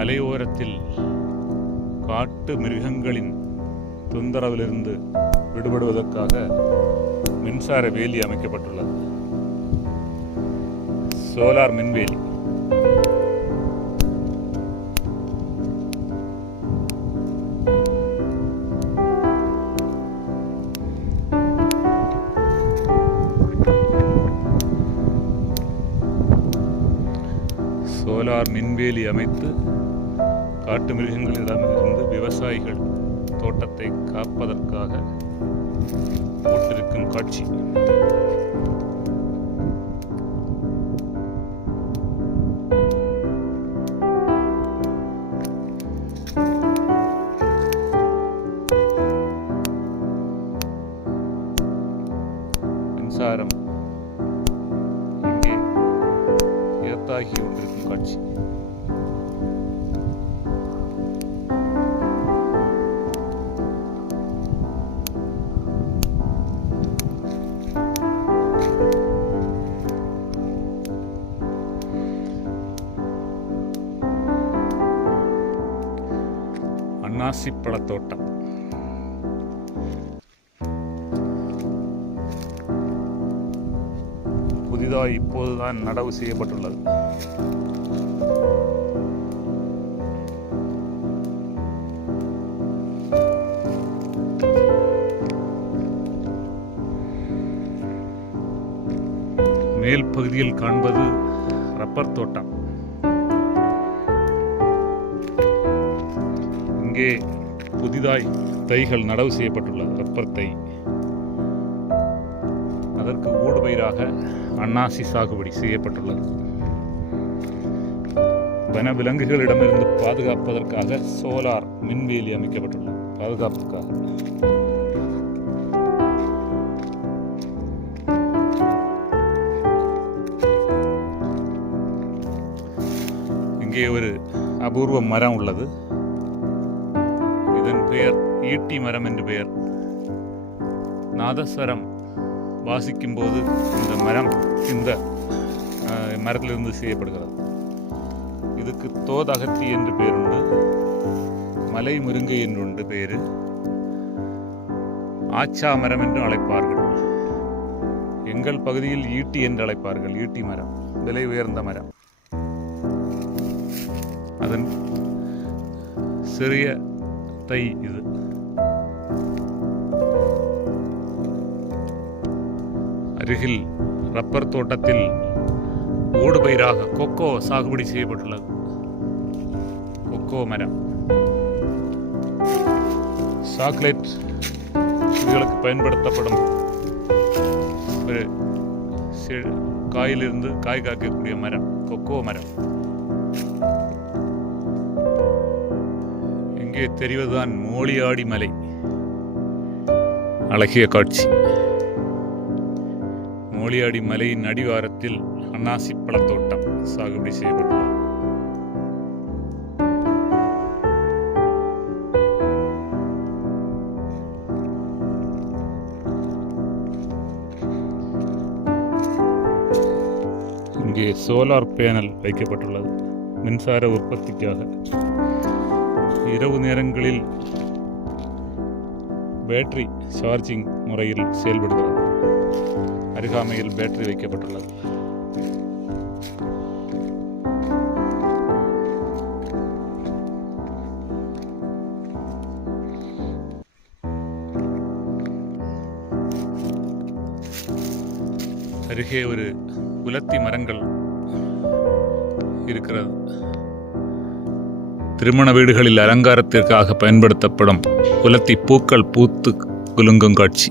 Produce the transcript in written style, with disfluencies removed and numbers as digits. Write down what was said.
மலையோரத்தில் காட்டு மிருகங்களின் தொந்தரவிலிருந்து விடுபடுவதற்காக மின்சார வேலி அமைக்கப்பட்டுள்ளது. சோலார் மின்வேலி. சோலார் மின்வேலி அமைத்து காட்டு மிருகங்களிடமிருந்து விவசாயிகள் தோட்டத்தை காப்பதற்காக போட்டிருக்கும் காட்சி. மின்சாரம் இங்கே ஏத்தாகி கொண்டிருக்கும் காட்சி. அன்னாசி பழத்தோட்டம். புதிதாக இப்போதுதான் நடவு செய்யப்பட்டுள்ளது. மேல் பகுதியில் காண்பது ரப்பர் தோட்டம். இங்கே புதிதாய் தைகள் நடவு செய்யப்பட்டுள்ளது. ரப்பர் தை. அதற்கு ஊடுபயிராக அன்னாசி சாகுபடி செய்யப்பட்டுள்ளது. வன விலங்குகளிடமிருந்து பாதுகாப்பதற்காக சோலார் மின்வேலி அமைக்கப்பட்டுள்ளது. பாதுகாப்புக்காக. இங்கே ஒரு அபூர்வ மரம் உள்ளது. இதன் பெயர் ஈட்டி மரம் என்று பெயர். நாதஸ்வரம் வாசிக்கும் போது இந்த மரத்திலிருந்து செய்யப்படுகிறது. இதுக்கு தோதகத்தி என்று பெயர் உண்டு. மலை முருங்கை என்று உண்டு பெயரு. ஆச்சா மரம் என்று அழைப்பார்கள். எங்கள் பகுதியில் ஈட்டி என்று அழைப்பார்கள். ஈட்டி மரம் விலை உயர்ந்த மரம். அதன் சிறிய தை இது. அருகில் ரப்பர் தோட்டத்தில் ஊடுபயிராக கொக்கோ சாகுபடி செய்யப்பட்டுள்ளது. கொக்கோ மரம். சாக்லேட் இதுகளுக்கு பயன்படுத்தப்படும் ஒரு காயிலிருந்து காய் காக்கக்கூடிய மரம் கொக்கோ மரம். இங்கே தெரிவதுதான் மோளியாடி மலை. அழகிய காட்சி. மோளியாடி மலையின் அடிவாரத்தில் அன்னாசி பழத்தோட்டம் சாகுபடி செய்யப்பட்டுள்ளது. இங்கே சோலார் பேனல் வைக்கப்பட்டுள்ளது மின்சார உற்பத்திக்காக. இரவு நேரங்களில் பேட்டரி சார்ஜிங் முறையில் செயல்படுகிறது. அருகாமையில் பேட்டரி வைக்கப்பட்டுள்ளது. அருகே ஒரு குலத்தி மரங்கள் இருக்கிறது. திருமண வீடுகளில் அலங்காரத்திற்காக பயன்படுத்தப்படும் குலத்தி பூக்கள் பூத்து குலுங்கும் காட்சி.